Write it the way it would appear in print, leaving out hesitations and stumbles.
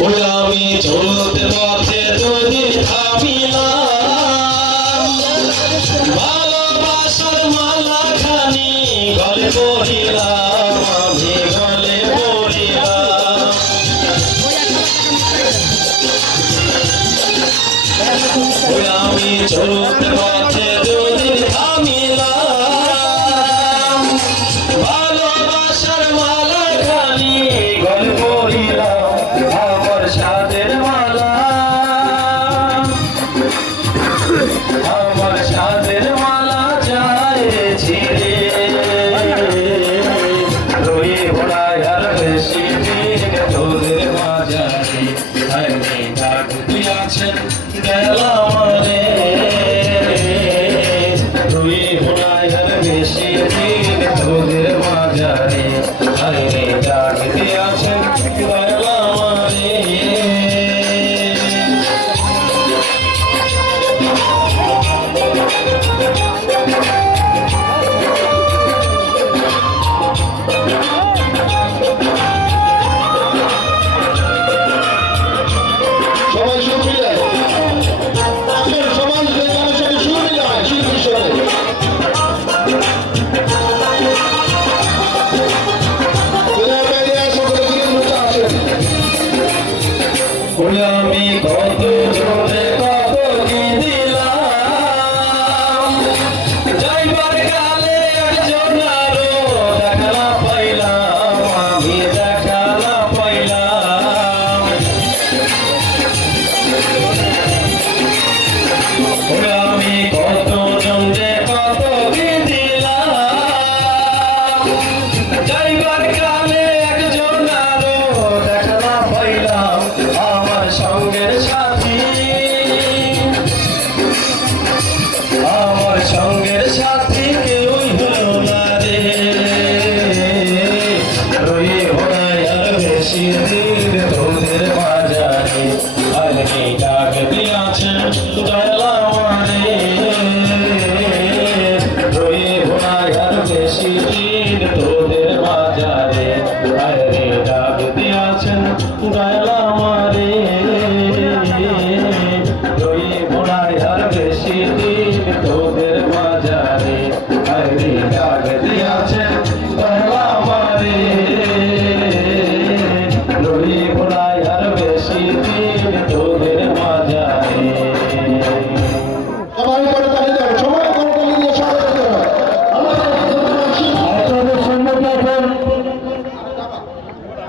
ওই আমি চলতে পথে যদি থামিলাম, ভালোবাসার মালা খানি গলে পড়িলাম, আমি গলে পড়িলাম। ওই আমি চলতে পথে যদি থামিলাম, ভালোবাসার মালা খানি গলে পড়িলাম, আমার সাথের মালা, আমার সাথের মালা যায় ছিঁড়ে, রইব না আর বেশি দিন তোদের মাঝারে, আইনি ডাক দিয়াছেন গেলাম রে, রইব না আর বেশি দিন তোদের মাঝারে, আইনি ডাক দিয়াছেন গেলাম রে। সবাই সুর মিলায়, সমাজ গানের সাথে সুর মিলায়, শিল্পীর সাথে। আমি কত জোরে কত কি দিলাম, যাইবার কালে একজন আরো দেখালা পাইলাম, আমি দেখালা পাইলাম। আমি কত জনরে কত কি দিলাম, যাইবার